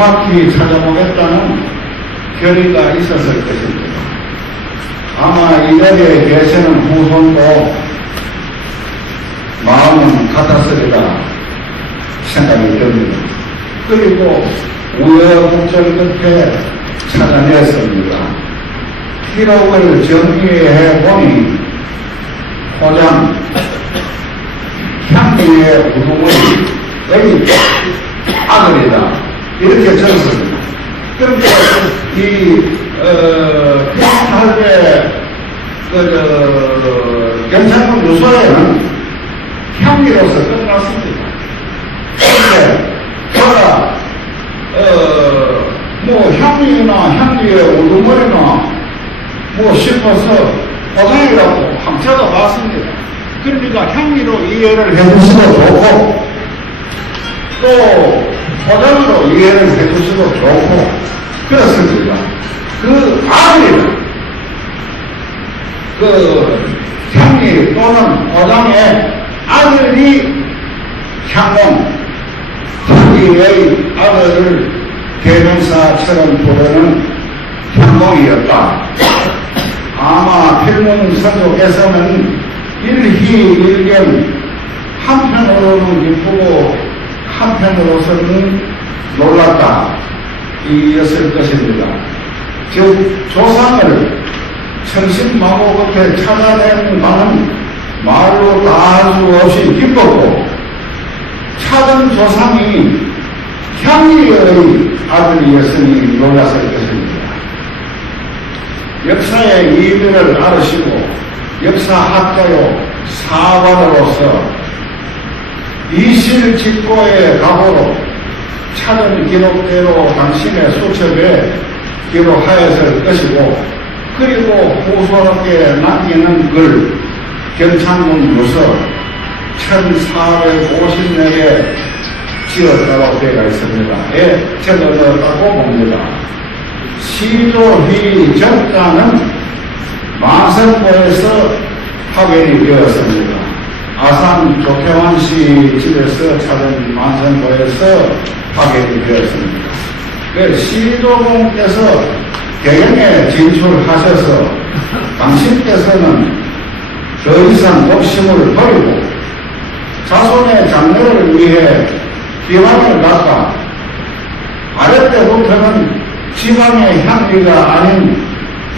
정확히 찾아보겠다는 결의가 있었을 것입니다. 아마 이 자리에 계시는 후손도 마음은 같았으리라 생각이 듭니다. 그리고 우여곡절 끝에 찾아냈습니다. 기록을 정리해 보니 포장 향기의 우동의 아들이다 이렇게 적었습니다. 그런데 피난할 때 경찰국 유서에는 향기로서 끝났습니다. 그런데 제가 뭐 향기나 향기의 우두머리나 뭐 싶어서 포장이라고 한번 적어봤습니다. 그러니까 향기로 이해를 해주시도 좋고 또 포장으로 이해를 해주시도 좋고 그렇습니다. 그 아들이 그 향기 또는 포장의 아들이 향공 향기의 아들을 대명사처럼 부르는 향공이었다. 아마 필문 선조께서는 일희일견 한편으로는 기쁘고 한편으로서는 놀랐다 이었을 것입니다. 즉 조상을 천신만고 끝에 찾아내는 바는 말로 다 할 수 없이 기뻤고 찾은 조상이 향기의 아들이었으니 놀랐을 것입니다. 역사의 이면을 알으시고 역사학자요 사관으로서 이실직고의 각오로 찾은 기록대로 당신의 수첩에 기록하였을 것이고 그리고 후손에게 남기는 글 경창문 유서 1454개 지었다고 되어 있습니다. 예, 적어졌다고 봅니다. 시조휘 정자는 만성고에서 파견이 되었습니다. 아산 조태환 씨 집에서 찾은 만성고에서 파견이 되었습니다. 시조공께서 개경에 진출하셔서 당신께서는 더 이상 욕심을 버리고 자손의 장래를 위해 기왕을 갖다 아랫때부터는 지방의 향기가 아닌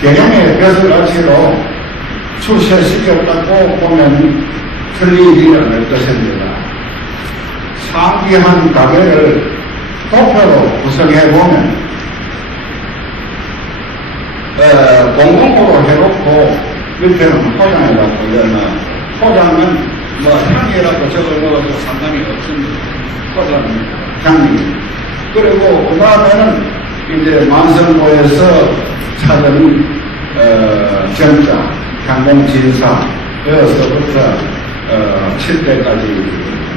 개경의 벼슬아치로 출세시켰다고 보면 틀리지 않을 것입니다. 상기한 가게를 도표로 구성해보면 공공으로 해놓고 밑에는 포장이라고 열면 포장은 뭐 향기라고 적어놓어도 상관이 없습니다. 포장 향기. 그리고 그 다음에는 이제 만성고에서 찾은 정자, 향공진사 여기서부터 7대까지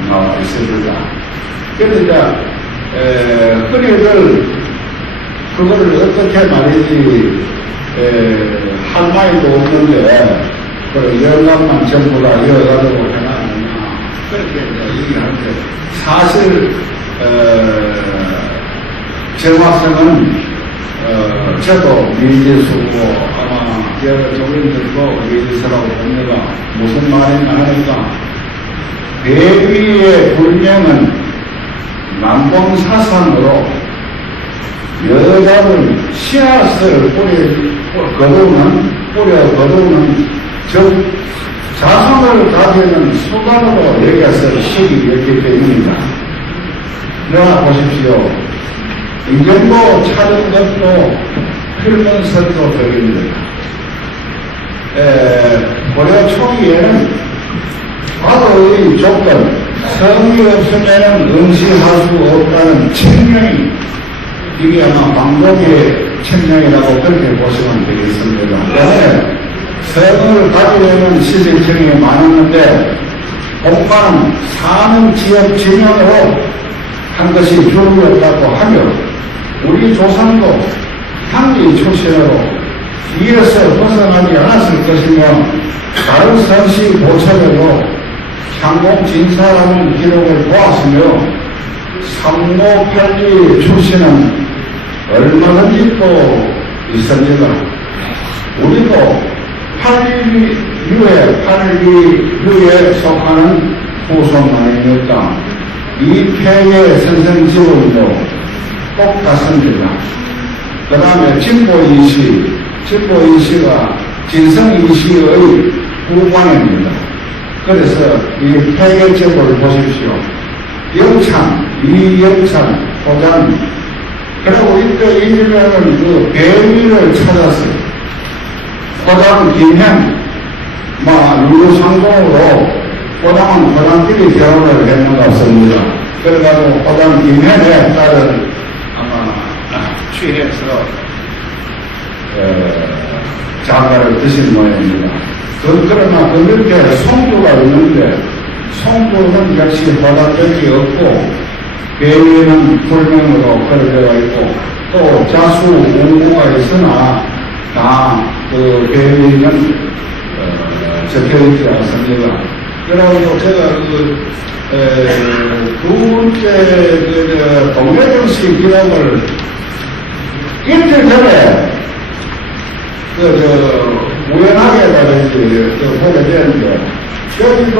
나와 있습니다. 그래서 이제 흔히들 그거를 어떻게 말이지 할 말도 없는데 그 영감만 전부 다 이어가지고 해놨느냐 그렇게 얘기하는데 사실 정확성은 저도 미지수고 아마 여러 조인들도 미지수라고 봅니다. 무슨 말인가 하니까 대비의 불명은 남봉사상으로 여자를 씨앗을 뿌려 거두는 즉 자손을 가지는 수단으로 여기서 시기였기 때문입니다. 그러나 보십시오. 이 정도 찾은 것도 필문설조적입니다. 고려 초기에는 과거의 조건, 성이 없으면 응시할 수 없다는 책명이 이게 아마 방법의 책명이라고 그렇게 보시면 되겠습니다. 때문에 성을 가지려는 시설청이 많았는데 공과는 사는 지역 지명으로 한 것이 주요였다고 하며 우리 조상도 향기 출신으로 이에서 벗어나지 않았을 것이며 다른 선시 보천에도 향공진사라는 기록을 보았으며 삼노팔리 출신은 얼마든지 또 있습니다. 우리도 팔리류에 속하는 후손만이니까 이 폐의 선생지원도 똑같습니다. 그 다음에 진보이시가 진성이시의 후관입니다. 그래서 이 폐계적을 보십시오. 이영찬, 호장, 그리고 이때 이들은 그 배위를 찾았어요. 호장 김행, 유상종으로 호장은 호장끼리 결혼을 했는 것 같습니다. 그래가지고 호장 김행에 딸을 아마 취해서 장가를 드신 모양입니다. 그러나 그 밑에 송주가 있는데 송주는 역시 호장적이 없고 배위는 불명으로 걸려되어 있고 또 자수 공부가 있으나 다 그 배위는 적혀있지 않습니다. 그리고 제가 두 번째 동래정씨 기록을 이틀 전에 우연하게 보게 되는데 여기도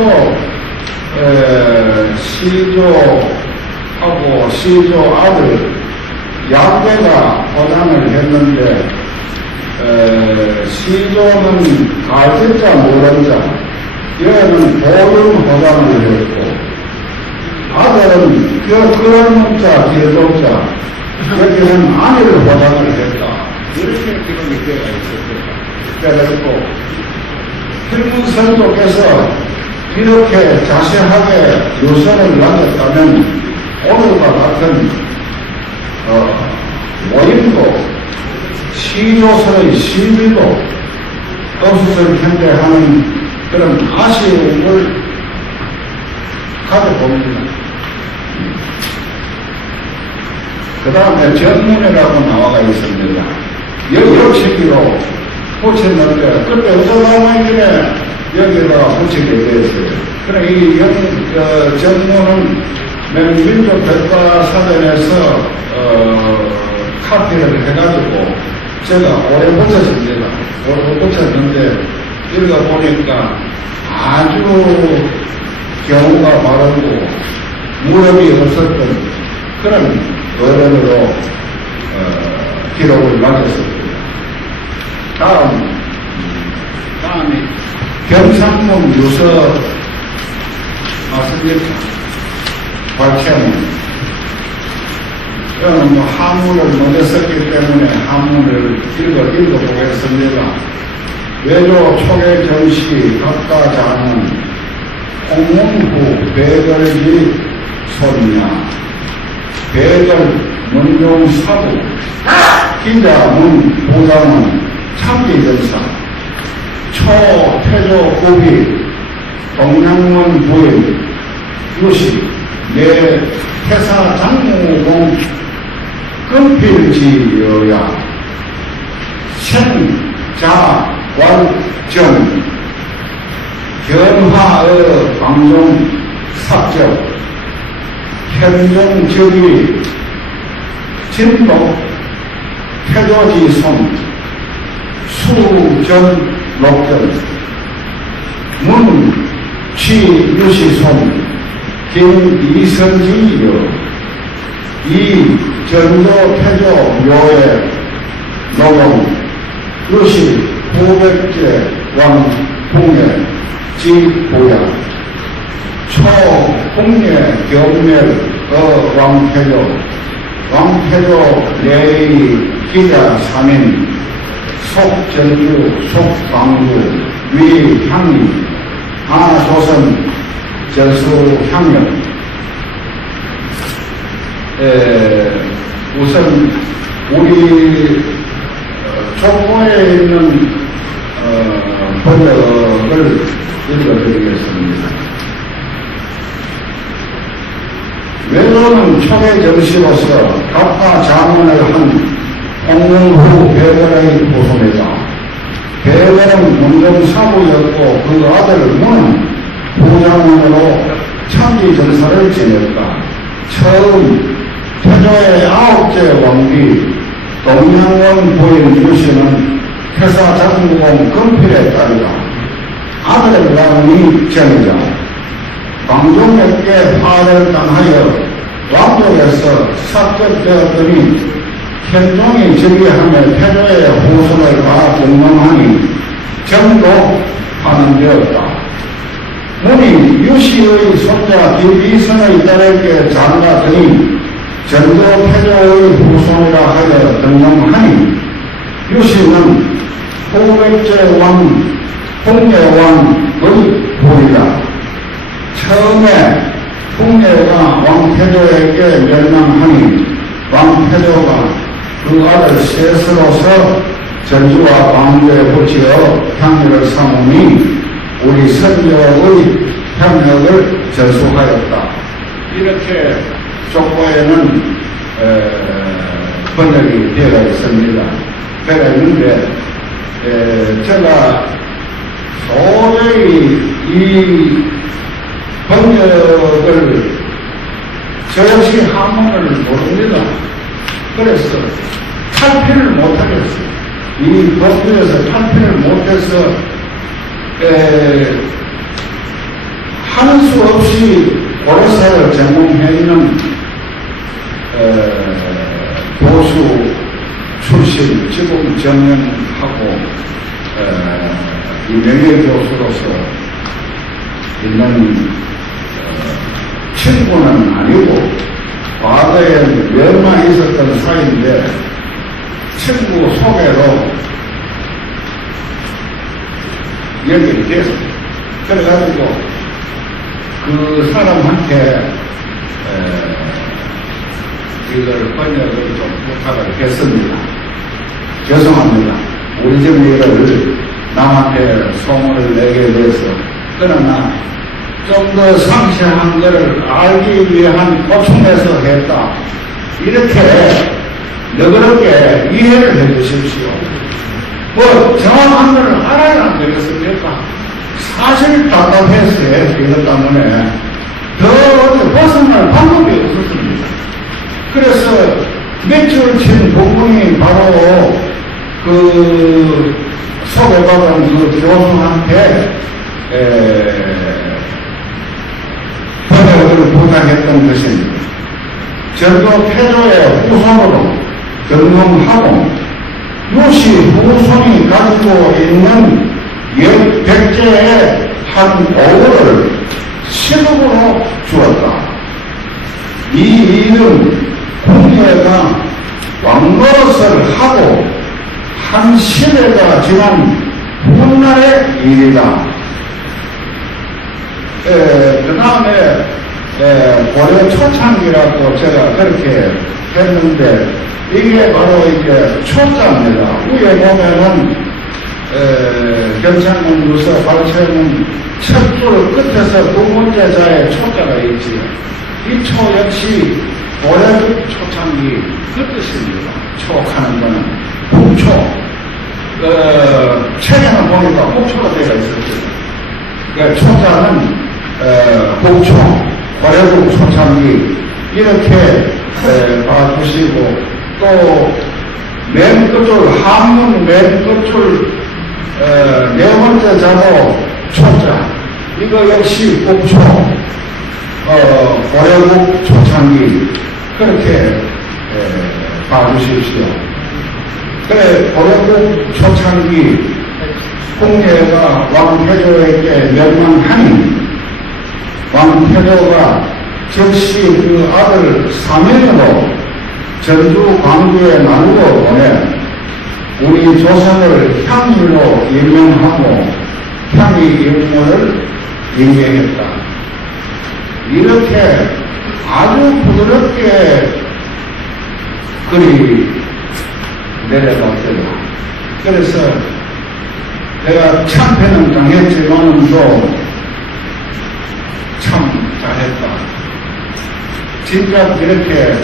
시조 아들 양배가 호장을 했는데 시조는 가진자 모른자 얘는 보름 호장을 했고 아들은 그런자 길동자 여기는 아내를 호장을 했다. 이렇게 기록이 되어 있었습니다. 그래가지고 필문선조께서 이렇게 자세하게 유서를 남겼다면 오늘과 같은 모임도 시조서의 시비도 없었을 텐데 하는 그런 아쉬움을 가져봅니다. 그 다음에 전문이라고 나와가 있습니다. 역시기로 붙였는데 그때 어떤 상황이길래 여기다가 붙이게 되었어요. 그래 이 전문은 민족 백과사전에서 카피를 해가지고 제가 오래 붙였습니다. 오래 붙였는데 읽어보니까 아주 경우가 많고 무릎이 없었던 그런 어른으로 기록을 남겼습니다. 다음에 경상문 유서 맞습니까? 발췌문. 저는 한문을 먼저 썼기 때문에 한문을 읽어보겠습니다. 외조 초계 정시 각가장은 홍문후 배걸기 손냐 배걸 문종사부 기자문 보장은 참기전사 초태조 고비 동양문 부인 유시 내 태사 장무공 금필지여야 생자왈정 견화의 방종 삽적 현종적이 진록 태조지손 수전 녹전 문취유시손 김이선지여 이 전조 태조 묘의 노동 유시 후백제 왕풍의 지보야 초풍의 경멸 왕태조 내의 기자 3인 속전주 속방구 위향리 하나조선 전수향력 우선 우리 촉보에 있는 번역을 읽어드리겠습니다. 외로는 초계 정시로서 각하 자문을 한 홍문후 배걸의 후손이다. 배걸은 문종사부였고 그 아들 문은 부장원으로 참기 전사를 지냈다. 처음 태조의 9째 왕비 동양원 부인 유씨는 태사 장국공 금필의 딸이다. 아들 왕이 정자. 광종에게 파를 당하여 왕족에서 삭제되었더니 현종이 즉위하며 태조의 후손을 다 공명하니 정도하는 되었다. 문이 유씨의 손자 김비선의 딸에게 장가드니 전도 태조의 후손이라 하여 등용하니 유씨는 후백제 왕 홍예왕의 부이다. 처음에 홍예가 왕태조에게 멸망하니 왕태조가 그 아들 셋으로서 전주와 광주에 붙여 향유를 삼으니 우리 선조의 향력을 전수하였다. 이렇게 족보에는 번역이 되어 있습니다. 되어 있는데 제가 도저히 이 번역을 저 역시 한문을 모릅니다. 그래서 탈피를 못하겠어요. 이 법규에서 탈피를 못해서 하는 수 없이 오로사를 제공해 있는 교수 출신 지금 정년하고 이 명예교수로서 있는 친구는 아니고 과거에 몇만 있었던 사이인데 친구 소개로 연결이 됐습니다. 그래가지고 그 사람한테 이걸 번역을 좀 부탁을 했습니다. 죄송합니다. 우리 집 일을 남한테 소문을 내게 돼서. 그러나 좀 더 상세한 것을 알기 위한 보충해서 했다. 이렇게 너그럽게 이해를 해 주십시오. 뭐 정확한 걸 알아야 안 되겠습니까? 사실 답답했어요. 이것 때문에 더 어디 벗어날 방법이 없었습니다. 그래서 밑줄 친 부분이 바로 그 소개받은 그 교수한테 번역을 부탁했던 것입니다. 전도 태조의 후손으로 등록하고 유씨 후손이 가지고 있는 100개의 한 5월을 시급으로 주었다. 이 일은 홍예가 왕노릇을 하고 한 시대가 지난 훗날의 일이다. 그 다음에 고려 초창기라고 제가 그렇게 했는데 이게 바로 이제 초자입니다. 위에 보면은 경창문 유서 발췌문 첫 줄 끝에서 두 번째 자에 초자가 있지요. 이 초 역시 고려적 초창기 그 뜻입니다. 초하는 거는 북초. 책에는 보니까 북초가 되어 있었죠. 그러니까 초자는 북초, 고려국 초창기 이렇게 봐주시고 또 맨 끝줄 한문 맨 끝줄 네 번째 자도 초자 이거 역시 북초 고려국 초창기 그렇게 봐주십시오. 그래 고려국 초창기 홍예가 왕태조에게 멸망하니 왕태조가 즉시 그 아들 사면으로 전주 광주에 나누어 보내 우리 조선을 향유로 임명하고 향유 임무를 인정했다. 이렇게 아주 부드럽게 글이 내려갔어요. 그래서 내가 참패는 당했지만도 참 잘했다. 진짜 이렇게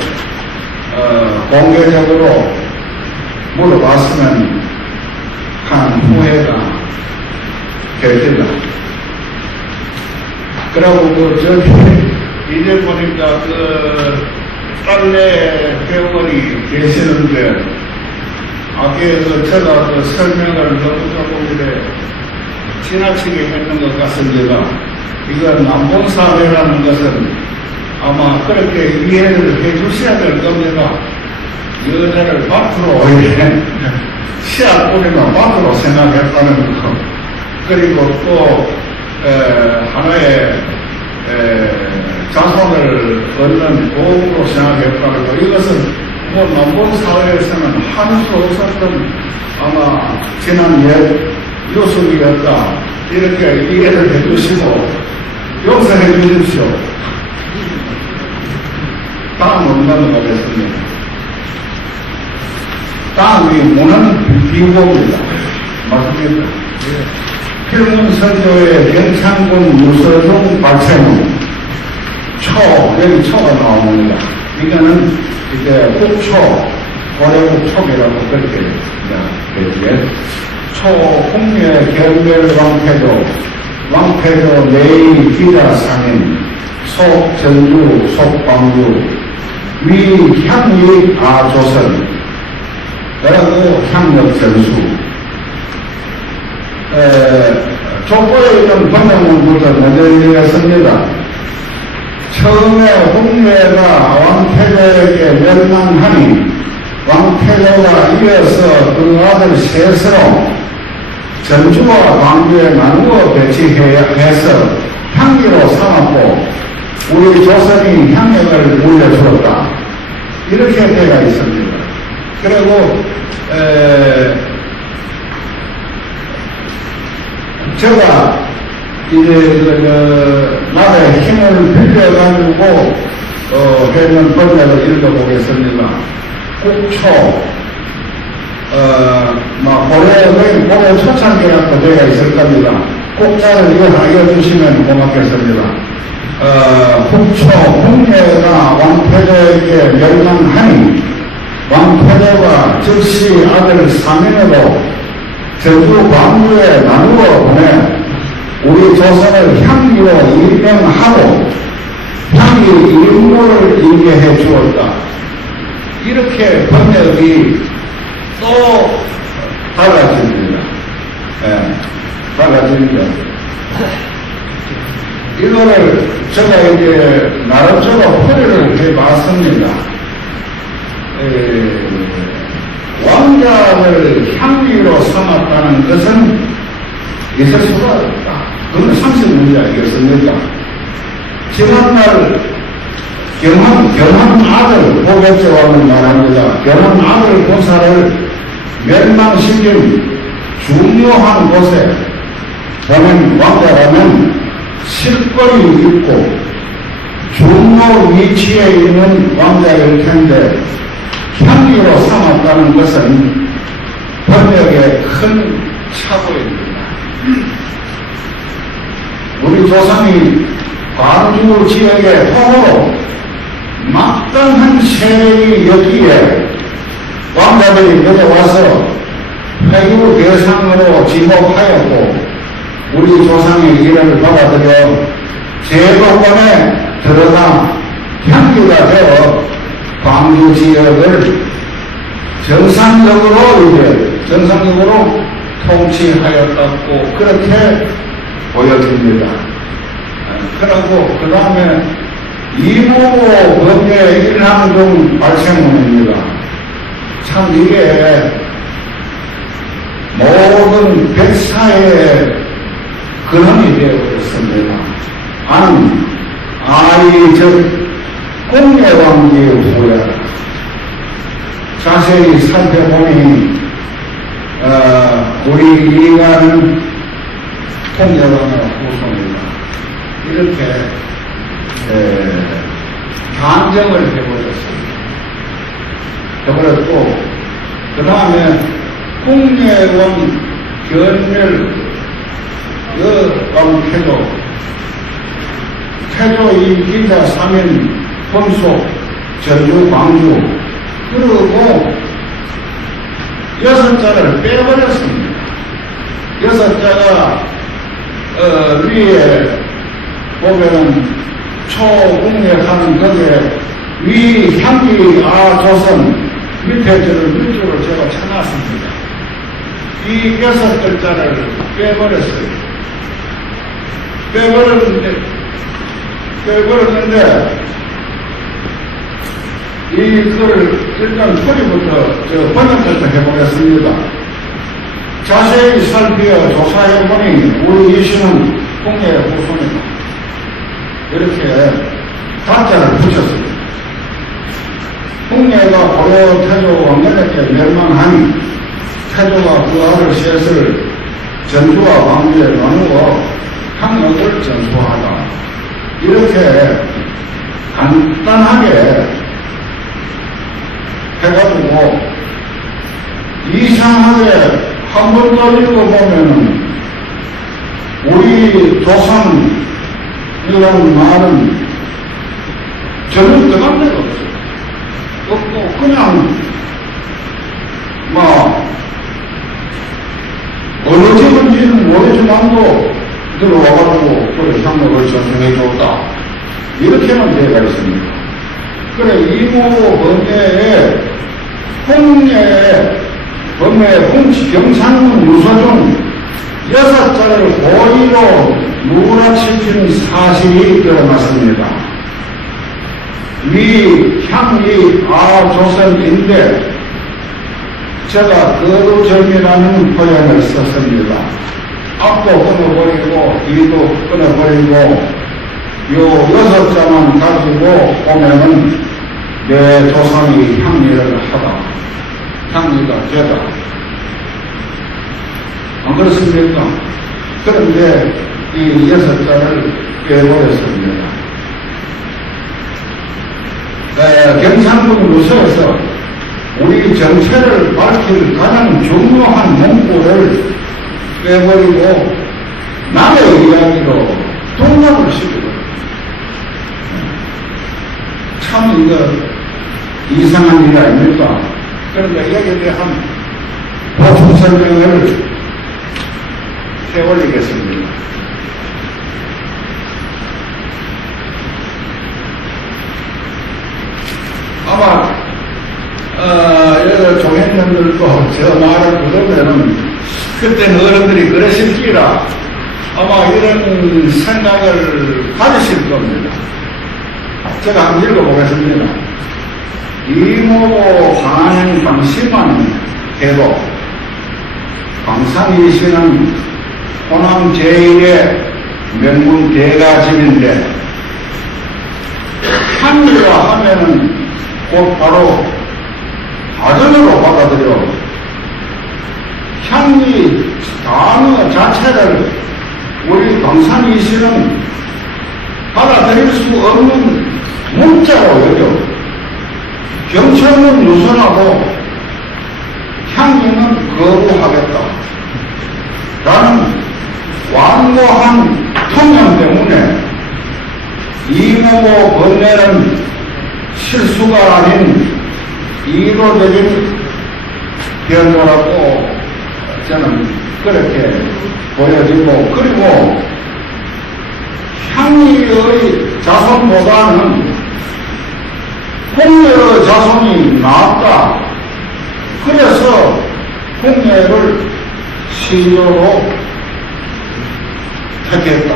공개적으로 물어봤으면 한 후회가 될 테다. 그러고 저기 이제 보니까 그 딸내 배우원이 계시는데 아까 제가 그 설명을 너무 조금 이래 지나치게 했는 것 같습니다. 이거 남봉사회라는 것은 아마 그렇게 이해를 해 주셔야 될 겁니다. 여자를 밭으로 씨앗 뿌리면 밭으로 생각했다는 거. 그리고 또 하나의 자손을 얻는 도움으로 생각했다는 거. 이것은 뭐 남봉사회에서는 할 수 없었던 아마 지난 옛 요술이었다. 이렇게 이해를 해주시고 용서해 주십시오. 다음으로 넘어가겠습니다. 다음이 문헌 비고입니다. 맞습니까? 필문선조의 경창군 무서종 발췌문 여기 초가 나옵니다. 이거는 이제 국초, 고려국초이라고 그렇게 되죠. 초홍례 결별 왕패조 내의 기라 상인 속전주 속광주 위향리 아조선 그리고 향력전수 족보에 있는 번역문부터 먼저 읽겠습니다. 처음에 홍례가 왕태조에게 멸망하니 왕태조가 이어서 그 아들 셋으로 전주와 광주에 나누어 배치해서 향기로 삼았고 우리 조선이 향력을 물려주었다. 이렇게 되어 있습니다. 그리고 제가 이제 나라의 힘을 빌려가지고 했는 번역을 읽어보겠습니다. 국초 고려 초창기라고 되어 있을 겁니다. 꼭자를 이어주시면 고맙겠습니다. 국초 홍례가 왕태조에게 멸망하니 왕태조가 즉시 아들 사민으로 전주 광주에 나누어 보내 우리 조선을 향유로 임명하고 향유 임무를 임명해 주었다. 이렇게 번역이 또 달라집니다. 달라집니다. 이거를 제가 이제 나름대로 풀이를 해봤습니다. 왕자를 향유로 삼았다는 것은 있을 수가 없다. 그건 30문제이겠습니까? 지난날 경한 아들 보백제왕을 말합니다. 경한 아들 보사를 멸망시킨 중요한 곳에 보면 왕자라면 실권이 있고 중요 위치에 있는 왕자일 텐데 향유로 삼았다는 것은 번역의 큰 착오입니다. 우리 조상이 광주 지역의 통으로 막강한 세력이 여기에 왕자들이 내려와서 회유 대상으로 지목하였고 우리 조상의 이름을 받아들여 제도권에 들어가 향유가 되어 광주 지역을 정상적으로 통치하였다고 그렇게 보여집니다. 그리고 그 다음에 이무고 법의 일항중 발췌문입니다. 참 이게 모든 백사의 근원이 되어 있습니다. 공례왕기의 후예라. 자세히 살펴보니 우리 이가는 공례왕의 후손이다. 이렇게 단정을 해버렸고 그 다음에 공례왕 견멸 왕태조 태조 기자 3인 범속 전주 광주 그리고 6자를 빼버렸습니다. 6자가 위에 보면은 초공략하는 거기에 위 향기 조선 밑에 저를 밑줄을 제가 쳐놨습니다. 이 6글자를 빼버렸어요. 빼버렸는데 이걸 일단 소리부터 번역부터 해보겠습니다. 자세히 살펴 조사해보니 우리 이씨는 공예의 후손이다. 이렇게 다자를 붙였습니다. 공예가 고려 태조 왕건에게 멸망하니 태조가 그 아들 셋을 전주와 광주에 나누어 향역을 전수하다. 이렇게 간단하게 해가지고 이상하게 한 번 더 읽어보면은 우리 조선 이런 말은 전혀 들어간 데가 없어요. 없고 그냥 어느 집인지는 모르지만도 들어와가지고 그래 향락을 전송해줬다 이렇게만 되어가 있습니다. 그래 이모 번뇌에 홍례 번뇌 경상문 유서중 6자를 고의로 누락시킨 사실이 드러났습니다. 위 향이 조선인데 제가 거두절미라는 표현을 썼습니다. 앞도 끊어버리고 뒤도 끊어버리고 요 6자만 가지고 보면은 내 조상이 향리를 하다. 향리가 되다. 안 그렇습니까? 그런데 이 6자를 빼버렸습니다. 경상북 무서에서 우리 정체를 밝힐 가장 중요한 문구를 빼버리고 남의 이야기로 동갑을 시키고 참 이거 이상한 일 아닙니까? 그런데 여기에 대한 보충 설명을 해올리겠습니다. 아마 여러 종행년들도 저 말을 들으면은 그때는 어른들이 그러실지라 아마 이런 생각을 가지실 겁니다. 제가 한번 읽어보겠습니다. 이모고 강한 방심한 해도 광산이시는 호남 제1의 명문 대가집인데 향리라 하면은 곧 바로 가정으로 받아들여 향리 단어 자체를 우리 광산이시는 받아들일 수 없는 문자로 여겨 경천은 유선하고 향리는 거부하겠다 라는 완고한 통념 때문에 이모고 번뇌는 실수가 아닌 이로적인 변호라고 저는 그렇게 보여지고, 그리고 향리의 자손보다는 홍례의 자손이 낫다. 그래서 홍례를 시조로 택했다.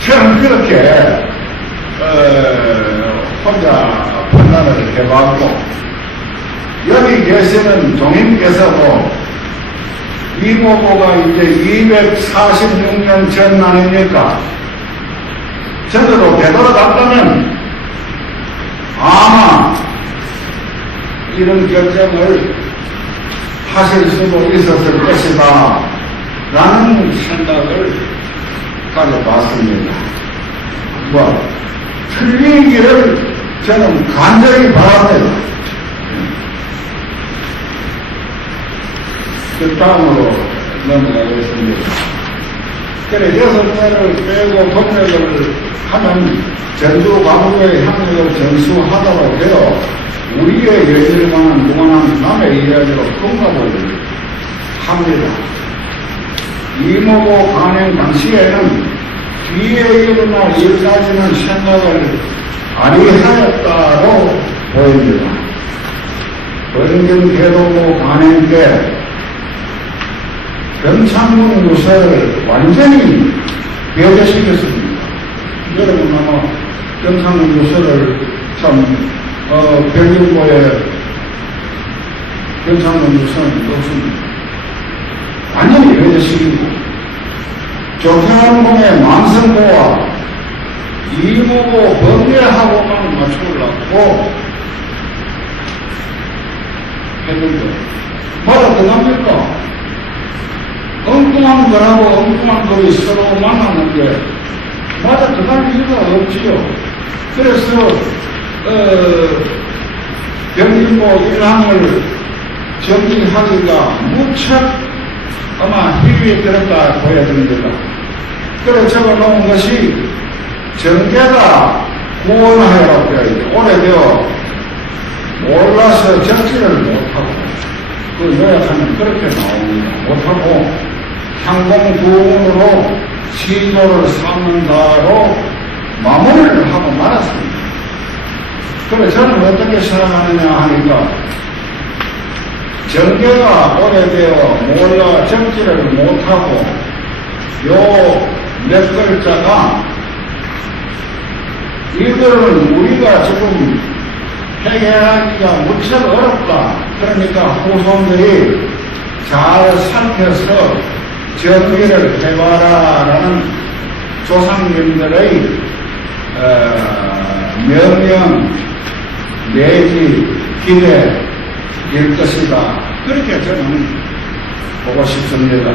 저는 그렇게 혼자 판단을 해봤고, 여기 계시는 종인께서도 이모고가 이제 246년 전 아닙니까? 저대로 되돌아갔다면 아마 이런 결정을 하실 수도 있었을 것이다 라는 생각을 가져봤습니다. 틀리기를 저는 간절히 바랍니다. 그 다음으로 넘어가겠습니다. 그래, 6자를 빼고 법력을 하면 전주 과부의 향력을 전수하도록 되어 우리의 여질만한 무관한 남의 이야기로 통합을 합니다. 이모고 간행 당시에는 뒤에 일어날 일까지는 생각을 아니하였다고 보입니다. 원경계도부 간행 때 경창군 유서를 완전히 배제시켰습니다. 여러분 아마 경창군 유서를 참 별림보에 경창군 유서는 없습니다. 완전히 배제시키고 조태환공의 만성보와 이모고 번뇌하고만 맞추려고 했는데 뭐라 들어갑니까? 엉뚱한 거라고 엉뚱한 거이 서로 만났는데 맞아 들어갈 이유가 없지요. 그래서 병진보 1항을 정리하기가 무척 아마 희위에 들었다 보여집니다. 그래 적어놓은 것이 정계가 구원하여라고 되어 있고 오래되어 몰라서 적지를 못하고 그 요약하면 그렇게 나옵니다. 못하고 향공구원으로 시조를 삼는다로 마무리를 하고 말았습니다. 그래 저는 어떻게 생각하느냐 하니까 정계가 오래되어 몰라 적지를 못하고 요 몇 글자가 이거를 우리가 지금 해결하기가 무척 어렵다. 그러니까 후손들이 잘 살펴서 정리를 해봐라라는 조상님들의 명령 내지 기대일 것이다. 그렇게 저는 보고 싶습니다.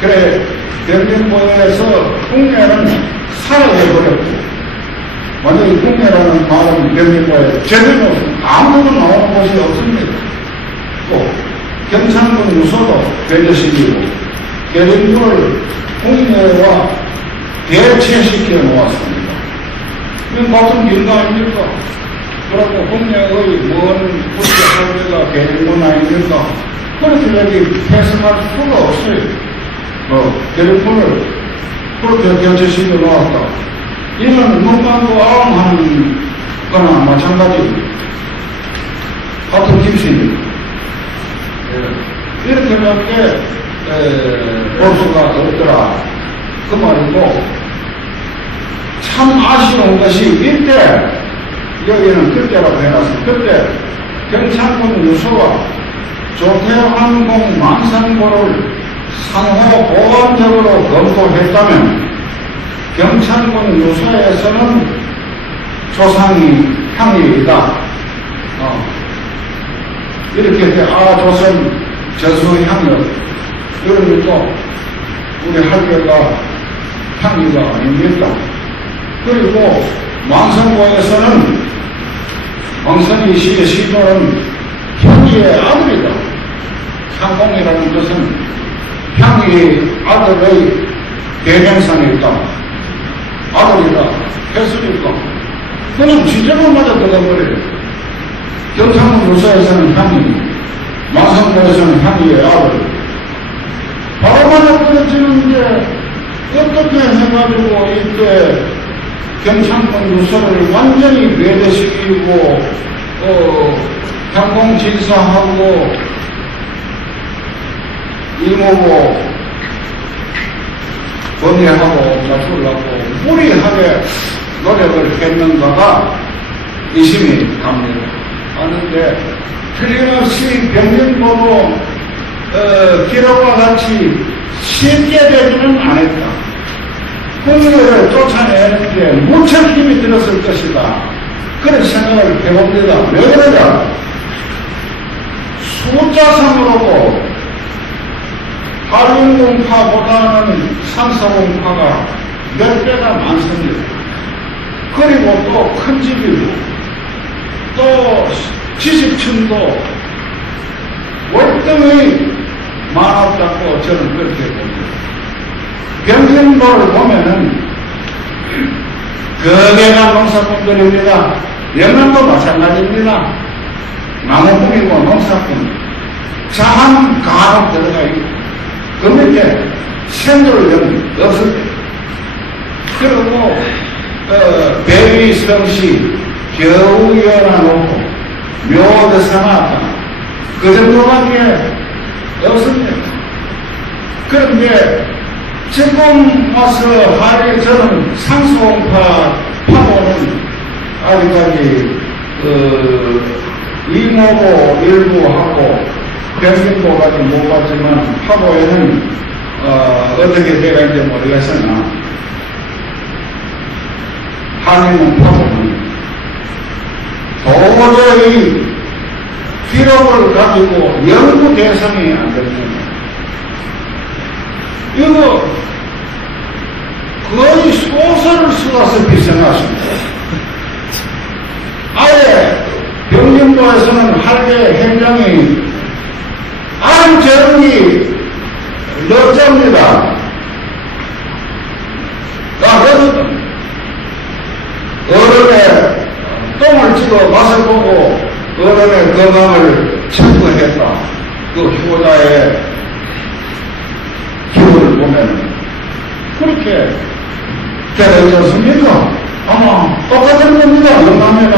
그래 병진보에서 국내는 살아내버렸고 완전히 국내라는 말은 병진보에 제대로 아무도 나오는 곳이 없습니다. 또 경창군 유서도 배제시키고 계룡군을 국내와 대체시켜 놓았습니다. 이건 같은 일가 아닙니까? 그리고 국내의 먼 국제사회가 계룡군 아닙니까? 그렇게 여기 해석할 수가 없어요. 계룡군을 그렇게 대체시켜 놓았다. 이는 문방구 아웅하는 거나 마찬가지 같은 김씨입니다. 이렇게밖에 볼 수가 없더라. 그 말이고 참 아쉬운 것이 이때 여기는 그때라고 해놨습니다. 그때 경창군 유서와 조태환공 만상고를 상호 보완적으로 검토했다면 경창군 유서에서는 조상이 향이다. 이렇게 조선 저수향력 그러니까 우리 할배가 향기가 아닙니까? 그리고 망성고에서는 왕선이 씨의 시조는 향기의 아들이다. 향공이라는 것은 향기의 아들의 대명상에 있다. 아들이다. 해수니까 그는 진짜로 맞아 들어버려요. 경창군 유서에서는 향이, 망성고에서는 향기의 아들. 바로 맞아 떨어지는데 어떻게 해가지고 이때 경창군 유서를 완전히 배제시키고 향공진사하고 이모고 번뇌하고 맞추려고 무리하게 노력을 했는가가 의심이 갑니다. 하는데 틀림없이 병진보도 기록과 같이 쉽게 되지는 않았다. 국민을 쫓아내는데 무척 힘이 들었을 것이다. 그런 생각을 해봅니다. 왜 그러냐? 숫자상으로도 한림공파보다는 상서공파가 몇 배가 많습니다. 그리고 또 큰 집이고 또 지식층도 월등히 많았다고 저는 그렇게 봅니다. 병진보를 보면은 거대한 농사꾼들입니다. 영남도 마찬가지입니다. 나무꾼이고 농사꾼 자한 간혹 들어가 있고 그 밑에 생돌령 없을 때. 그리고, 대위성씨 겨우 열어놓고, 묘도 사놨다. 그 정도밖에 없습니다. 그런데, 지금 와서 하루에 저는 상수홍파 파고는 아직까지, 이모고 일부하고, 변신보까지 못 봤지만, 파고에는, 어떻게 돼가 있는지 모르겠으나, 한인은 파고는 도저히 기록을 가지고 연구 대상이 안 됩니다. 이거 거의 소설을 쓰다시피 생각합니다. 아예 병진보에서는 할배 행장이 안정이 넣자입니다. 그거거든. 어른의 똥을 찍어 맛을 보고 어른의 건강을 청구했다. 그 효자의 기호를 보면 그렇게 되지 않습니까? 아마 똑같은 겁니다. 영남이나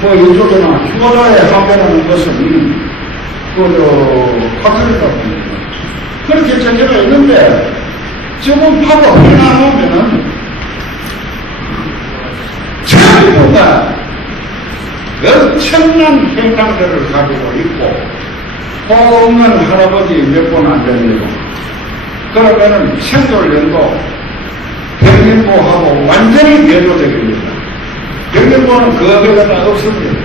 뭐 이쪽이나 효자의 합의라는 것은 카톨릭이라고 합니다. 그렇게 전제가 있는데 지금 파고 해나오면은 전부가 엄청난 행당들을 가지고 있고 없는 할아버지 몇 번 안 됩니다. 그러면은 생존련도 병진보하고 완전히 대조적입니다. 병진보는 그 배가 다 없습니다.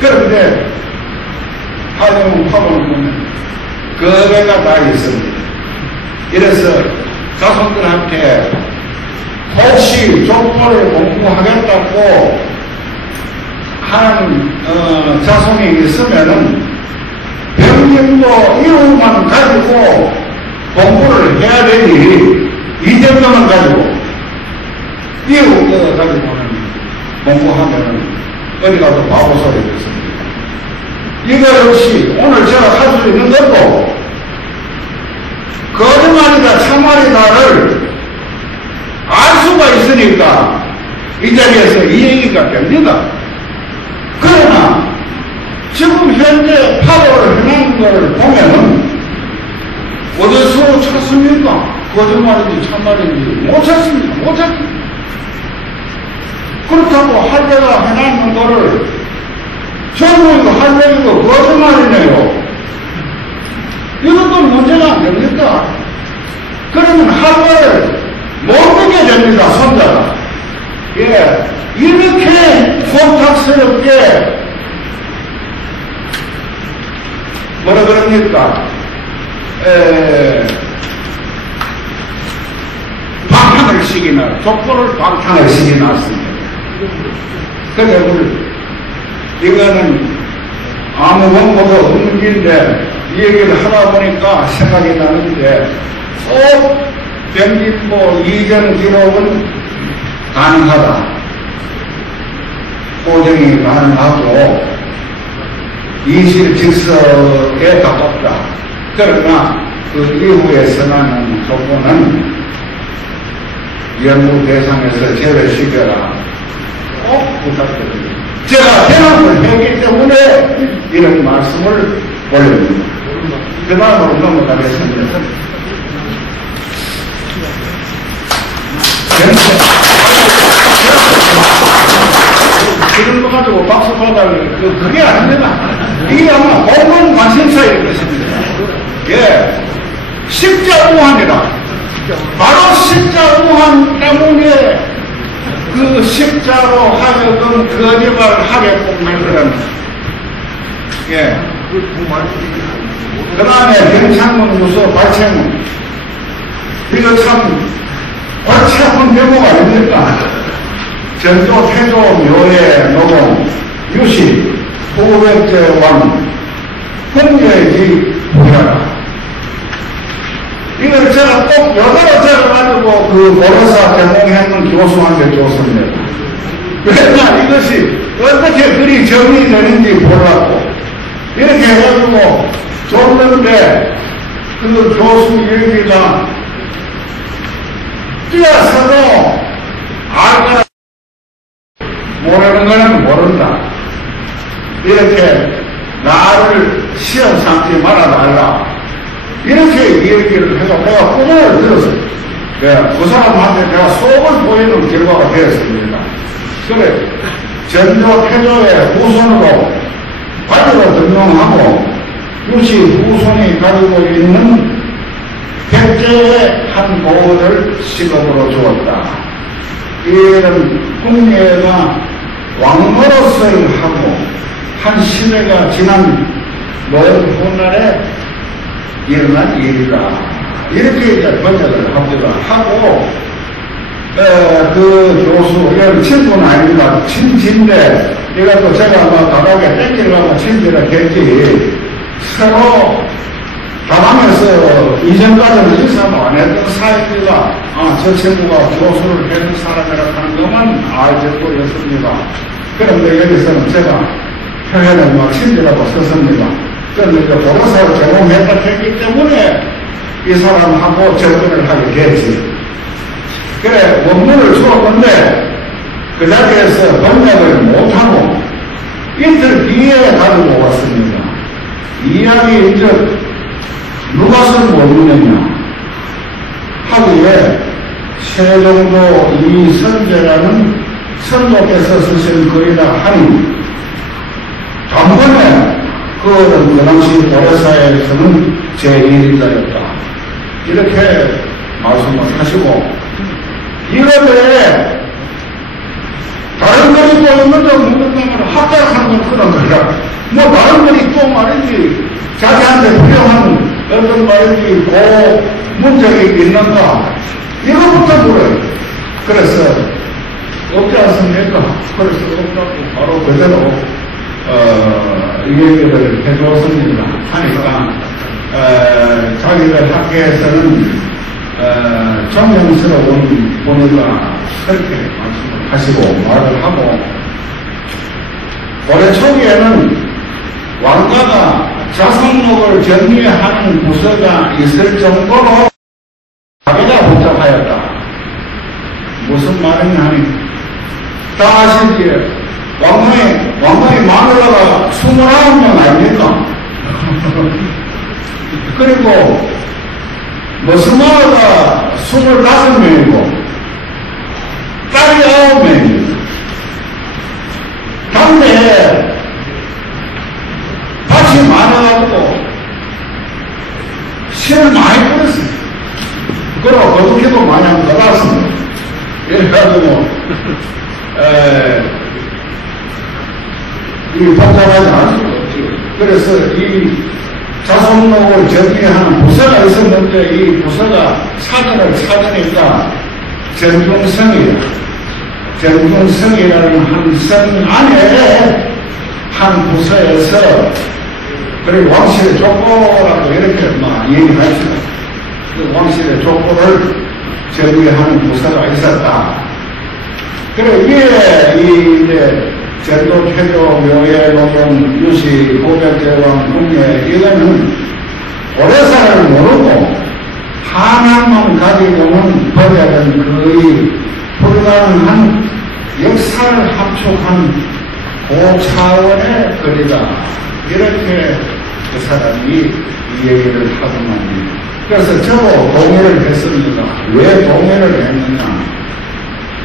그런데 하정은 파고는 보면 그 배가 다 있습니다. 이래서 자손들한테 혹시 족보를 공부하겠다고 하는 자손이 있으면은 병진보 이후만 가지고 공부를 해야 되니 이 정도만 가지고 이후 거 가지고는 공부하면은 어디 가서 바보 소리 듣습니다. 이거 역시 오늘 제가 할 수 있는 것도 거짓말이다 참말이다를 알 수가 있으니까 이 자리에서 이 얘기가 됩니다. 그러나 지금 현재 파도를 해놓은 걸 보면은 어디서 찾습니까? 거짓말인지 참말인지 못 찾습니다. 못 찾습니다. 그렇다고 할배가 해놓은 거를 전부 이거 할배이고 거짓말이네요. 이것도 문제가 안 됩니까? 그러면 할배를 못 믿게 됩니다, 손자가. 예, 이렇게 혼탁스럽게, 뭐라 그럽니까? 방탕을 시키나, 족보를 방탕을 시켜놨습니다. 그래서 이거는 아무 원고도 없는 길인데, 이 얘기를 하다 보니까 생각이 나는데, 꼭 병진보 이전 기록은 가능하다. 보정이 가능하고 이실직석에 가깝다. 그러나 그 이후에 선하는 족보는 연구 대상에서 제외시켜라. 꼭 부탁드립니다. 제가 대답을 했기 때문에 이런 말씀을 올립니다. 그 다음으로 넘어가겠습니다. 그런 거 가지고 박수 받을 그게 아닙니다. 이게 아마 공공 관심사일 것입니다. 예, 십자우한이다. 바로 십자우한 때문에 그 십자로 하여금 거짓말을 하게끔 만드는. 예. 그 다음에 병창문 무서 발창문. 이거 참 발창문 대목 아닙니까? 전조, 태조, 묘의 노동, 유시, 후백제 왕, 공개지 부여라. 이걸 제가 꼭 여러 제가 가지고 그 고려사 전공했는 교수한테 줬습니다. 왜냐, 이것이 어떻게 그리 정리되는지 보라고. 이렇게 해가지고 줬는데, 그 교수 얘기가 뛰어서도 알거나 모르는 거는 모른다. 이렇게 나를 시험 삼지 말아달라. 이렇게 얘기를 해서 내가 꿈을 들었어요. 그 사람한테 내가 속을 보이는 결과가 되었습니다. 그래, 전조 태조의 후손으로 가지고 등용하고 유시 후손이 가지고 있는 백제의 한 모를 직업으로 주었다. 이런 국내가 왕노릇을 하고 한 시대가 지난 먼 훗날에 일어난 일이다. 이렇게 이제 번역을 합니다. 하고, 그 교수, 이건 친구는 아닙니다. 친지인데, 이것도 제가 뭐 다각에 땡기려고 친지를 했지, 서로 다방에서 이전까지는 인사도 안 했던 사이가, 저 친구가 교수를 했는 사람이라고 하는 것만 알게 보였습니다. 그런데 여기서는 제가 표현을 뭐 친지라고 썼습니다. 그런데 보로사를 경험했다 했기 때문에 이 사람하고 접근을 하게 됐지. 그래, 원문을 주었는데 그 자리에서 번역을 못하고 이틀 뒤에 가지고 왔습니다. 이야기 이제 누가 쓴 원문이냐 하기에 세종도 이선제라는 선조께서 쓰신 글이라 하니 단번에 그 당시 보로사에서는 제1인자였다. 이렇게 말씀을 하시고, 이거에 다른 글이 또 있는데 묻는다면 합작하는 건 그런 거라. 뭐 다른 글이 또 말이지, 자기한테 필요한 어떤 말이지, 그 문제가 있는가. 이거부터 물어요. 그래서, 없지 않습니까? 그래서 없다고 바로 그대로, 이 얘기를 해줬습니다. 하니까, 자기들 학교에서는 존경스러운 분이가 그렇게 말씀을 하시고 말을 하고, 올해 초기에는 왕가가 자성록을 정리하는 부서가 있을 정도로 자기가 복잡하였다. 무슨 말이냐 하니, 다 아시기에 왕가의 마누라가 29명 아닙니까? 그리고 머스마가 25명이고 딸이 9명입니다. 당대에 밭이 많아가지고 실을 많이 뿌렸어요. 그러고 거두기도 많이 안 받았습니다. 이래가지고 이 복잡하지 않죠. 그래서 이 자성록을 정리하는 부서가 있었는데 이 부서가 사전을 찾으니까 정중성이라는 한 성 안에 한 부서에서 그리고 왕실의 족보라고 이렇게 막 얘기하시고 그 왕실의 족보를 정리하는 부서가 있었다. 그리고 이에 이제 전도 태조 묘예 노동 유시 고백제왕 국내 이거는 오래사를 모르고 하나만 가지고는 번역은 거의 불가능한 역사를 함축한 고차원의 글이다. 이렇게 그 사람이 이 얘기를 하더만. 그래서 저도 동의를 했습니다. 왜 동의를 했느냐.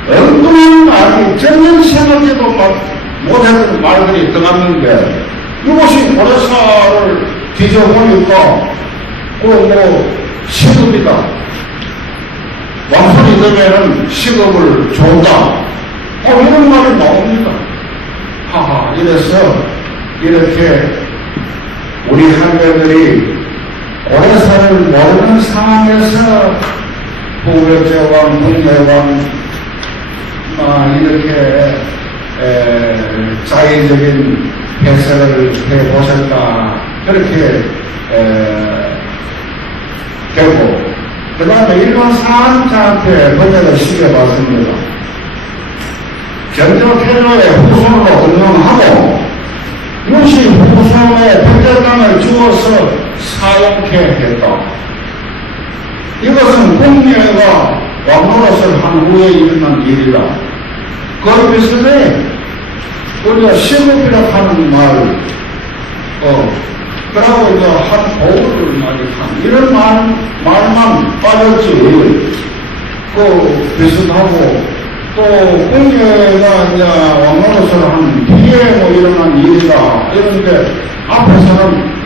엉뚱한 말이 전혀 생각해도 못했던 말들이 떠났는데 이것이 보로사를 뒤져보니까 시급이다. 왕손이 되면은 시급을 준다. 이런 말이 나옵니다. 하하, 이래서 이렇게 우리 한배들이 보로사를 모르는 상황에서 후백제왕, 국내왕 이렇게 자의적인 해석을 해보셨다. 그렇게 되고, 그 다음에 일본 사람들한테 번역을 시켜봤습니다. 전조 태조의 후손으로 등용하고, 유시 후손의 백제땅을 주어서 사용케 했다. 홍해가 왕노릇을 한 후에 일어난 일이라. 거의 비슷해. 우리가 시급이라고 하는 말, 그러고 이제 한 보울을 말이한 이런 말만 빠졌지. 비슷하고, 또, 홍해가 이제 왕노릇을 한 뒤에 뭐 일어난 일이다. 이런데, 앞에서는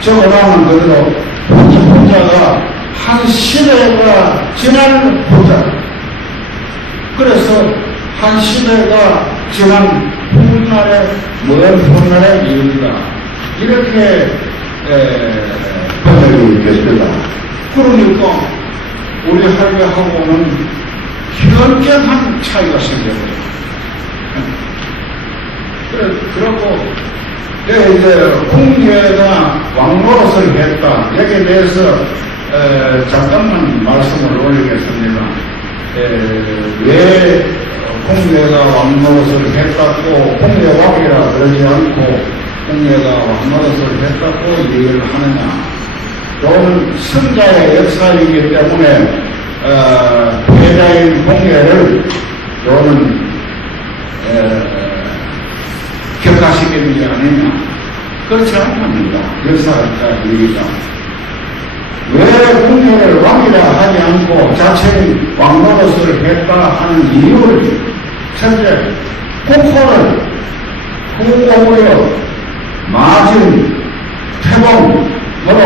적어놓은 그대로 혼자가 한 시대가 지난 혼자. 그래서 한 시대가 지난 훗날의 먼 훗날의 일이다. 이렇게 번역이 됐습니다. 그러니까 우리 할배하고는 현격한 차이가 생겨요. 그러고 이제 홍해가 왕노릇을 했다. 여기에 대해서 잠깐만 말씀을 올리겠습니다. 왜 홍해가 왕노릇을 했다고 홍해왕이라 그러지 않고 홍해가 왕노릇을 했다고 얘기를 하느냐. 이거는 승자의 역사이기 때문에 패자인 홍해를 이거는 격가시키는 게 아니냐. 그렇지 않답니다. 역사가 얘기가. 왜 홍해를 왕이라 하지 않고 자체인 왕노릇을 했다 하는 이유를 현재 폭포를 후고무려 마진, 태봉, 뭐로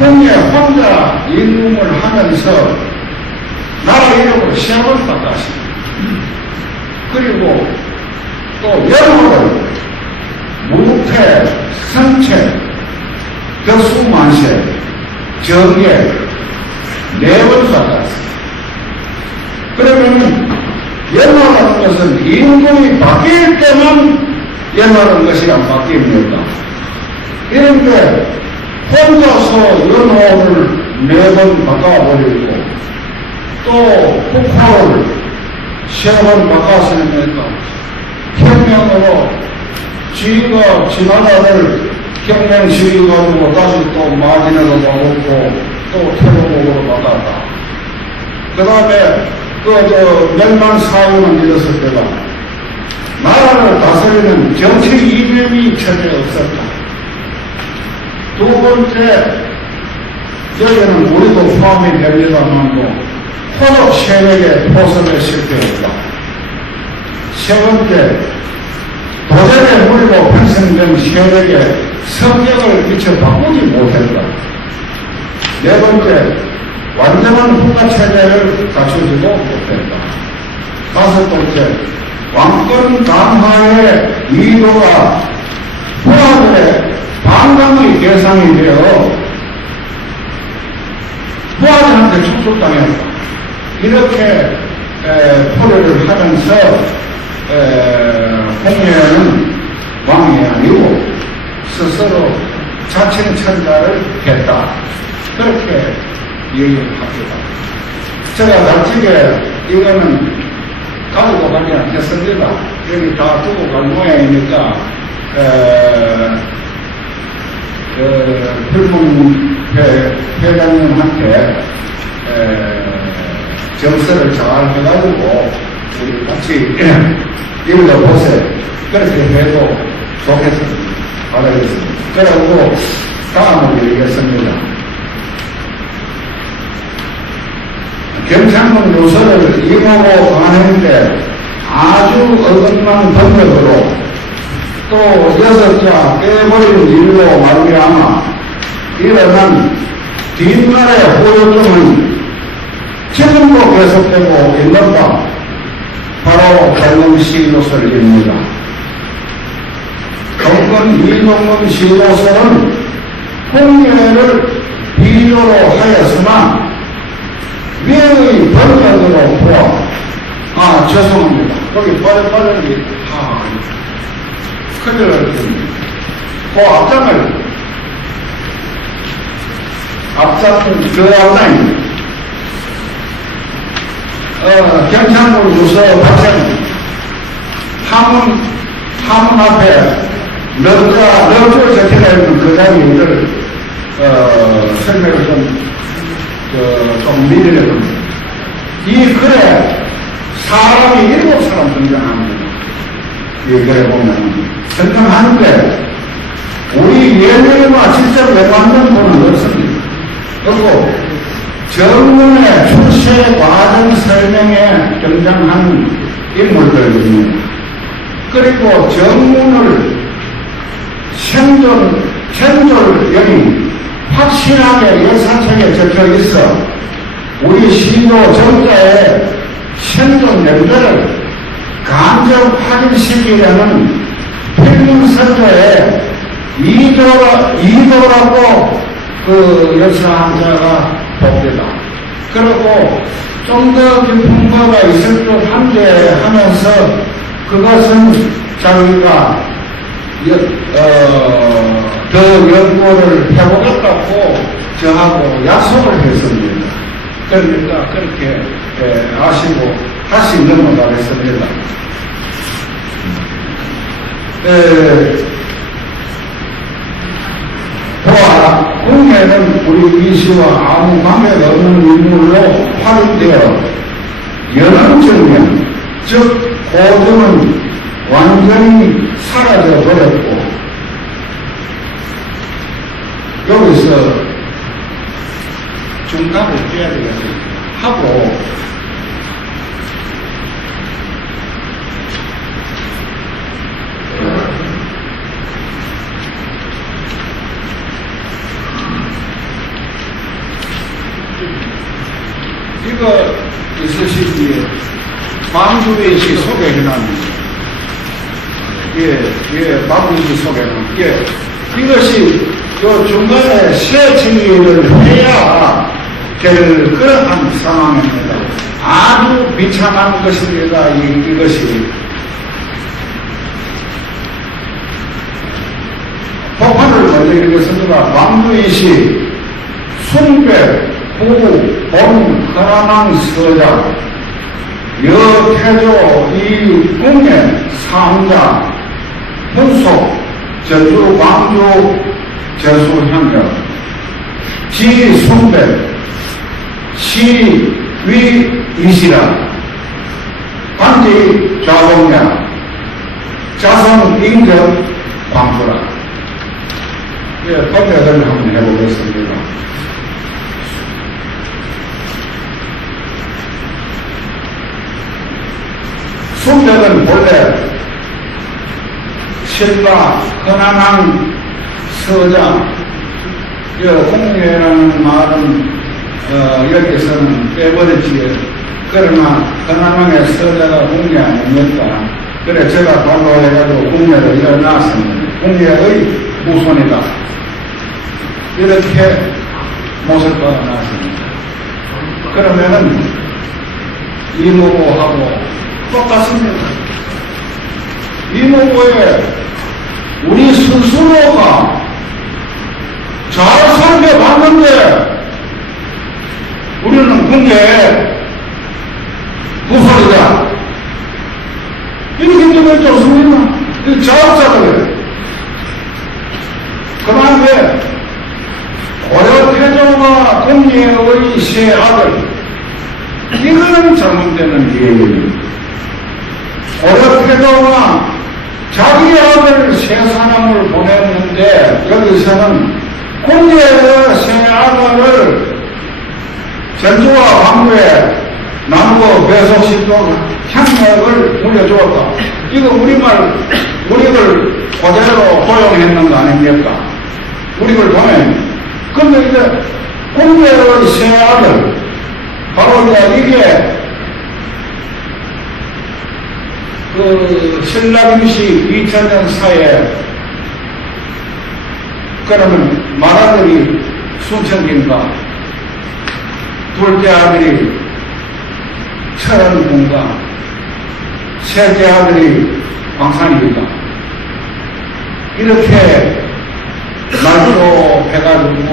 홍해 혼자 임금을 하면서 나라 이름으로 시험을 받았습니다. 그리고 또 여러분 무패, 성체, 격수만세, 정계, 네번 쐈습니다. 그러면 연화라는 것은 임금이 바뀔 때만 연화라는 것이 안 바뀝니다. 이런데 혼자서 연호를 4번 바꿔버리고 또 폭포를 3번 바꿨으니까 혁명으로 지휘가 지나다를 혁명시켜가지고 다시 또 마진으로 바꿨고 또 태국으로 받았다. 그 다음에 멸망사유만 일었을 때가 나라를 다스리는 정치 이념이 전혀 없었다. 두 번째, 여기는 우리도 포함이 됩니다만도 혼업 세력의 포섭에 실패했다. 세 번째, 도전에 물고 편성된 세력의 성격을 미처 바꾸지 못했다. 네 번째, 완전한 국가체제를 갖추지도 못했다. 다섯 번째, 왕권 강화의 의도가 부하들의 반감의 대상이 되어 부하들한테 축소당했다. 이렇게 포로를 하면서 홍해는 왕이 아니고 스스로 자칭천자를 했다. 그렇게 얘기를 합니다. 제가 나중에 이거는 가지고 가지 않겠습니다. 여기 다 두고 갈 모양이니까 불문 회장님한테 정서를 잘 해가지고 우리 같이 읽어보세요. 그렇게 해도 좋겠습니다. 바라겠습니다. 그리고 다음을 얘기했습니다. 경상군 요서를 임하고 가는데 아주 어긋난 번역으로 또 6자 빼버리는 일로 말미암아 일어난 뒷날의 호요점은 지금도 계속되고 있는가? 바로 경흥시로설입니다. 경건 이동문 시로설은 홍해를 비교로 하였으나 명의 번역으로 포함. 죄송합니다. 거기 빠르게 큰일 날 겁니다. 그 앞장은 그 앞장입니다. 경상군 유서 박생 함문 앞에 넉줄 적혀져 있는 그 자리를 설명을 좀 미리해 봅니다. 이 글에 사람이 7사람 등장합니다. 이 글에 보면 등장하는데 우리 예명과 직접 내받는 분은 없습니다. 그리고 정문의 출세 과정 설명에 등장한 인물들입니다. 그리고 정문을 생존력이 확실하게 역사책에 적혀 있어 우리 시도 정자의 생존 연대를 간접 확인시키려는 필문선조의 이도라고 그 역사학자가 봅니다. 그리고 좀 더 깊은 거가 있을 듯 한데 하면서 그것은 자기가 더 연구를 해보겠다고 저하고 약속을 했습니다. 그러니까 그렇게 아시고 다시 넘어가겠습니다. 보아, 궁예는 우리 이시와 아무 관계가 없는 인물로 활용되어 연한 증명, 즉 고증은 완전히 사라져버렸고 여기서 중간을 떼야 되겠습니다. 하고 이거 있으시기에 방주의시 소개해놨습니다. 예, 방주의시 소개해놨습니다. 예, 이것이 요 중간에 세 정의를 해야 될 그러한 상황입니다. 아주 비참한 것입니다. 이것이. 법화를 먼저 읽겠습니다. 방주의시 순백 후, 본, 허라망, 서자, 여태조, 이 궁의 상자, 훈속, 전주, 광주, 제수향경, 지, 순백, 시, 위, 이시라, 반지, 좌동야, 자성, 인정, 광주라. 예, 법회를 한번 해보겠습니다. 순백은 본래 신라, 헌안왕, 서자, 공유라는 말은 여기서는 빼버렸지요. 그러나 헌안왕의 서자가 공유 아닙니까? 그래 제가 발로해가지고 공유를 일어났습니다. 공유의 후손이다. 이렇게 모습과 나왔습니다. 그러면은 이모고하고 똑같습니다. 이모고에 우리 스스로가 잘 살펴봤는데 우리는 궁예의 후손이다. 이렇게 되면 좋습니다. 이 자업자들이에요. 그 다음에 고려태조가 궁예의 세 아들, 이거는 잘못되는 이해입니다. 고려태조가 자기 아들 세 사람을 보냈는데 여기서는 궁예의 세 아들을 전주와 광주에 나누어 배속시키고 향락을 물려주었다. 이거 우리를 그대로 도용했는 거 아닙니까? 우리를 보면. 근데 이제 궁예의 세 아들, 바로 이게 신라김씨 2000년 사이에 그러면 맏아들이 순천기인가, 둘째 아들이 철원군가, 셋째 아들이 광산이인가, 이렇게 말로 해가지고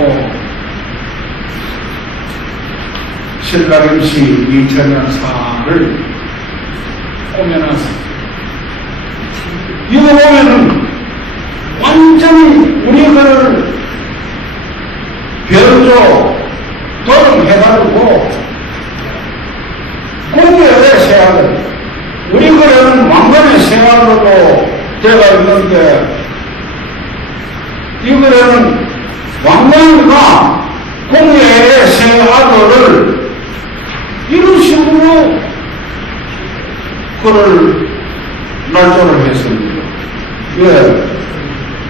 신라김씨 2000년 사를 꾸며놨습니다. 이거 보면은 완전히 우리 글을 있는데, 이거는 왕명이가 공예의 세 아들을 이런 식으로 그를 날조를 했습니다. 예.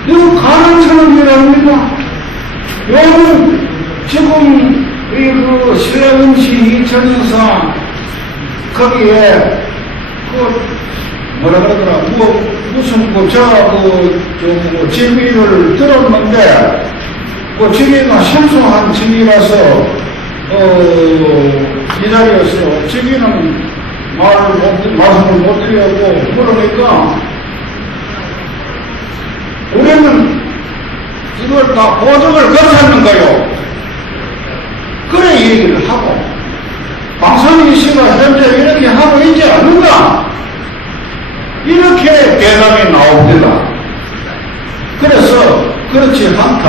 이거 가능처럼 일합니다. 요는 지금 그 신라음식 2004 거기에 뭐라 그러더라, 무슨 진위를 들었는데, 진위가 생소한 진위라서, 이 자리에서 진위는 말씀을 못 드리고, 그러니까, 우리는 이걸 다 보증을 거쳤는 거요. 그래 얘기를 하고, 박선희 씨가 현재 이렇게 하고 있지 않는가? 이렇게 대답이 나옵니다. 그래서 그렇지 않다.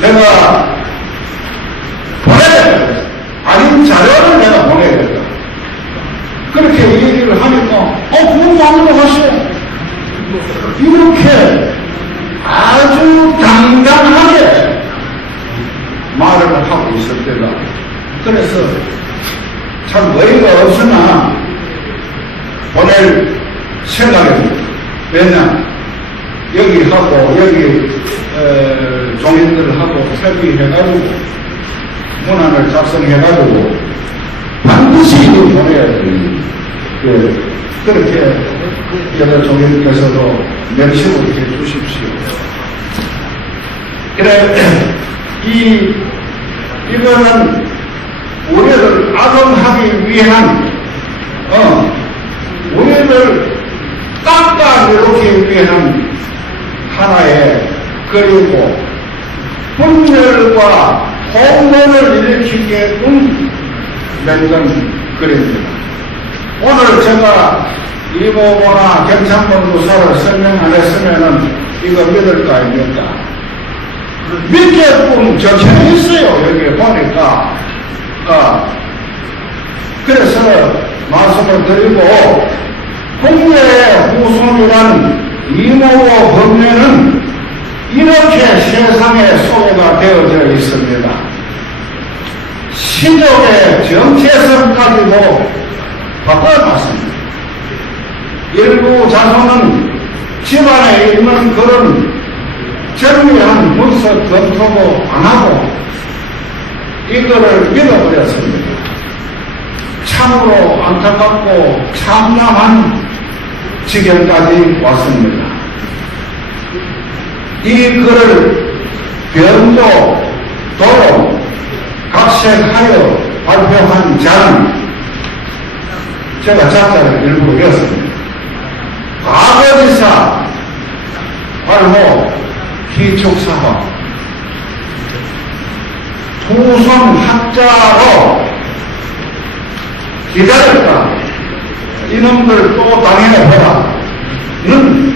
내가 보내야 되겠다. 아닌 자료를 내가 보내야 되겠다. 그렇게 얘기를 하니까 그건 마음대로 하시오. 이렇게 아주 당당하게 말을 하고 있을 때가, 그래서 참 어이가 없으나 보낼 생각입니다. 왜냐, 여기하고 여기 종인들하고 협의해가지고 문안을 작성해가지고 반드시 보내야 됩니다. 그렇게 여러 종인께서도 명심을 해 주십시오. 그래, 이거는 우리를 악용하기 위한, 우리를 깎아내리기 위한 하나의 그리고 분열과 혼돈을 일으키게끔 만든 글입니다. 오늘 제가 이모고나 경창본부서를 설명 안 했으면은 이거 믿을 거 아닙니까? 믿게끔 적혀 있어요. 여기 보니까. 그래서 말씀을 드리고, 공예의 후손이란 이모고 법례는 이렇게 세상에 소개가 되어져 있습니다. 신족의 정체성까지도 바꿔봤습니다. 일부 자손은 집안에 있는 그런 정리한 문서 검토도 안 하고 이거를 믿어버렸습니다. 참으로 안타깝고 참담한 지경까지 왔습니다. 이 글을 변조, 도로, 각색하여 발표한 자는 제가 작자를 일부러 외웠습니다. 과거지사, 발호, 기축사화, 후손 학자로 기다렸다. 이놈들 또 당해보라. 는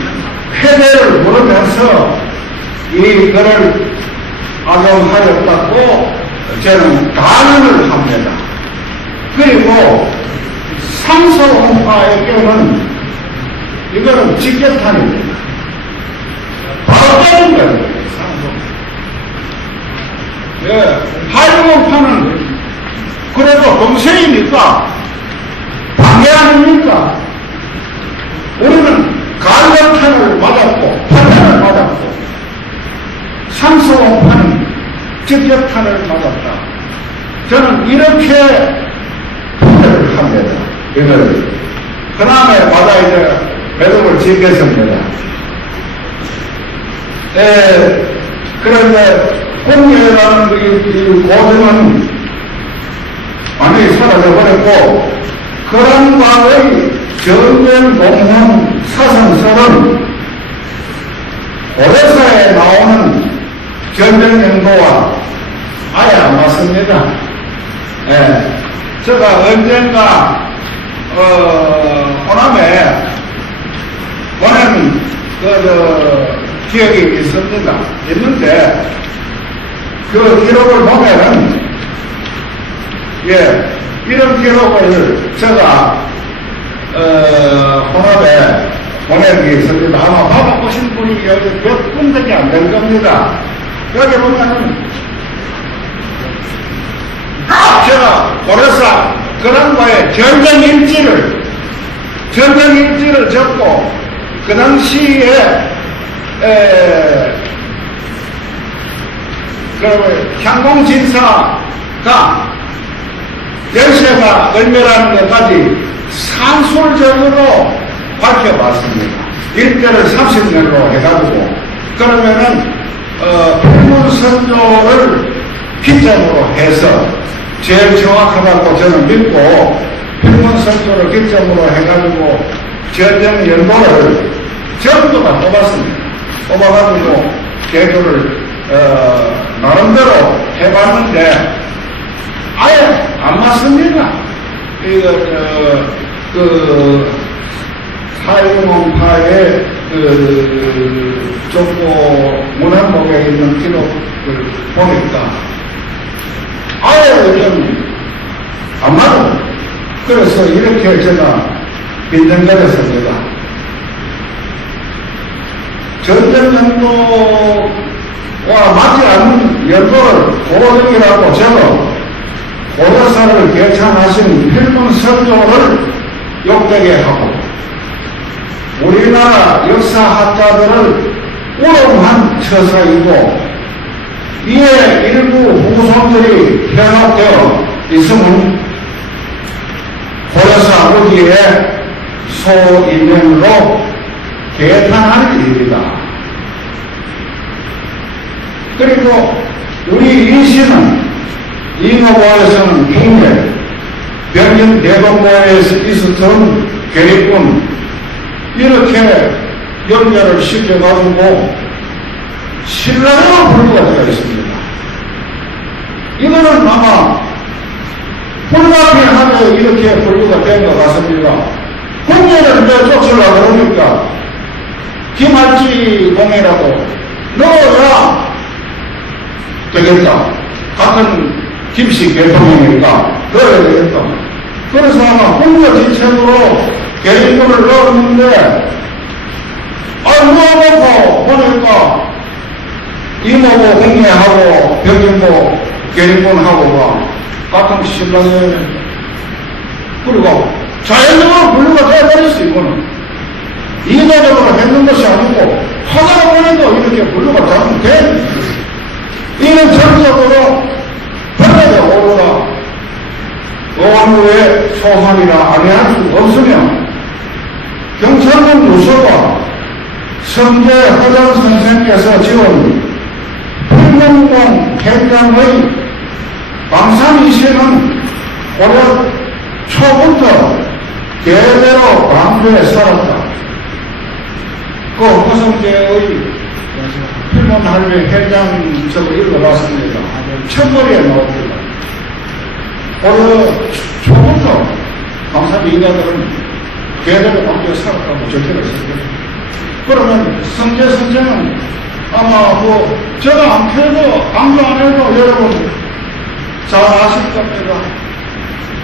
회대를 물으면서 이 글을 악용하였다고 저는 단언을 합니다. 그리고 상서홍파에게는 이거는 직격탄입니다. 바로 때린 거예요. 예, 하이홍파는 그래도 동생이니까 방해 아닙니까? 우리는 간격탄을 맞았고 파탄을 맞았고 상서홍파는 직격탄을 맞았다. 저는 이렇게 판단을 합니다. 이걸 그 다음에 바다 이제 매듭을 짓겠습니다. 그런데 공예라는 이 고증은 완전히 사라져버렸고, 그런 과거의 전면 공헌 사선설은 고대사에 나오는 전쟁행보와 아예 안 맞습니다. 제가 언젠가 호남에 보낸 기억이 있는데 그 기록을 보면은 이런 기록을 제가 호남에 보내기 위해서입니다. 아마 받아보신 분이 여기 몇 군데밖에 안 될 겁니다. 여기 보면은 제가 고려사 그랑과의 전쟁 일지를 적고 그 당시에 향공진사가 열쇠가 얼마라는 것까지 산술적으로 밝혀봤습니다. 일대를 30년으로 해가지고 그러면은 필문선조를 기점으로 해서 제일 정확하다고 저는 믿고 필문선조를 기점으로 해가지고 전쟁 연도를 전부 다 뽑았습니다. 뽑아가지고 계도를 나름대로 해봤는데 아예 안 맞습니다. 사유문파의 족보 문헌목에 있는 기록을 보니까 아예 좀 안 맞아요. 그래서 이렇게 제가 빈정거렸습니다. 전쟁 연도와 맞지 않는 연도를 고등이라고 적어 고려사를 개창하신 필문선조를 욕되게 하고 우리나라 역사학자들을 우롱한 처사이고 이에 일부 후손들이 현혹되어 있음은 고려사 아버지의 소인명으로 개탄할 일입니다. 그리고 우리 이씨는 잉어보에서는 흉내, 병인 대동보에서 있었던 계리꾼 이렇게 연결을 시켜가지고 신라로 분류가 되어 있습니다. 이거는 아마 불가피하게 이렇게 분류가 된 것 같습니다. 공예를 왜 쫓으려고 그러니까 김할지 공예라도 넣어야 되겠다. 같은 김씨 계통이니까 넣어야 되겠다. 그래서 아마 공여지책으로 계리꾼을 넣었는데 넣어놓고 보니까 이모고 공예하고 병인고 계리꾼하고가 같은 신랑이에요. 그리고 자연적으로 분류가 되어버렸어. 이거는 이도적으로 했는 것이 아니고 하다가 보니까 이렇게 분류가 잘못돼. 이는 전적으로 법에 오르라 어느의 소환이라 아니할 수 없으며 경찰국 무서가 성제 허장 선생께서 지은 필문공 객장의 방산이시는 고려 초부터 대대로 방주에 살았다. 그 허성제의 필문할배 객장서를 읽어봤습니다. 첫머리에 나옵니다. 고려 초부터 방산 인가들은 대대로 방주에 살았다고 적혀져 있습니다. 그러면 성제 선생은 아마 제가 안 펴도 강조 안 해도 여러분 잘 아실 겁니다.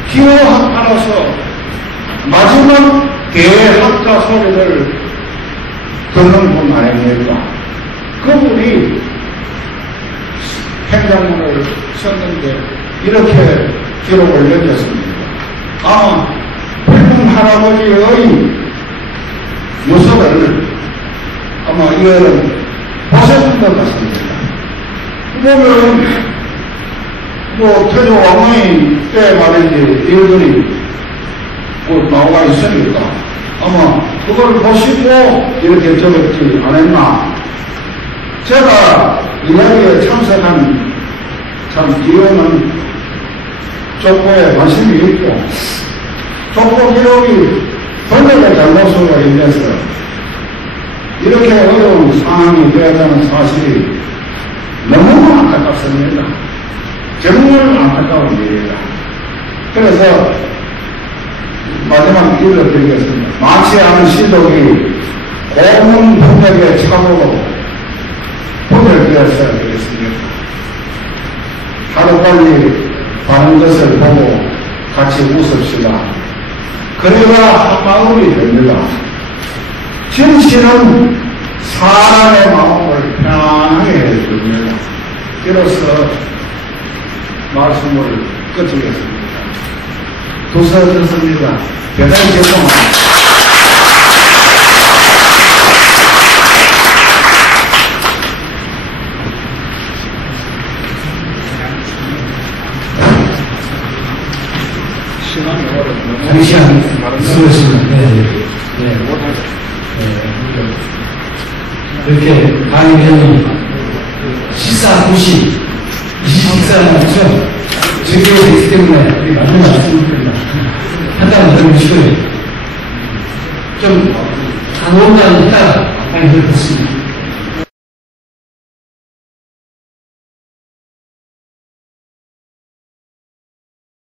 기호학파로서 마지막 대학자 소리를 듣는 분 아닙니까? 그분이 행장문을 썼는데 이렇게 기록을 남겼습니다. 아마 필문 할아버지의 유서를 아마 이거는 보셨던 것 같습니다. 보면 태조 왕의 때 말이지 일들이 나와 있으니까 아마 그걸 보시고 이렇게 적었지 않았나. 제가 이야기에 참석한 참 이유는 족보에 관심이 있고 족보 기록이 번역의 잘못으로 인해서 이렇게 어려운 상황이 되었다는 사실이 너무 안타깝습니다. 정말 안타까운 일입니다. 그래서 마지막 읽어드리겠습니다. 많지 않은 시독이 고문 분열의 참으로 분열되었어야 되겠습니다. 하루빨리 많은 것을 보고 같이 웃읍시다. 그래야 한마음이 됩니다. 진실은 사람의 마음을 편안하게 해줍니다. 이로써 말씀을 끝내겠습니다. 도서 듣습니다. 대단히 죄송합니다. 시간 수고했습니다. 이렇게 강의회의 시사구시 이 식사는 없죠. 즐거워 있기 때문에 우리 맞는 말씀드립니다. 한잔 들으시고요. 좀 강원도는 있다가 강의 듣습니다.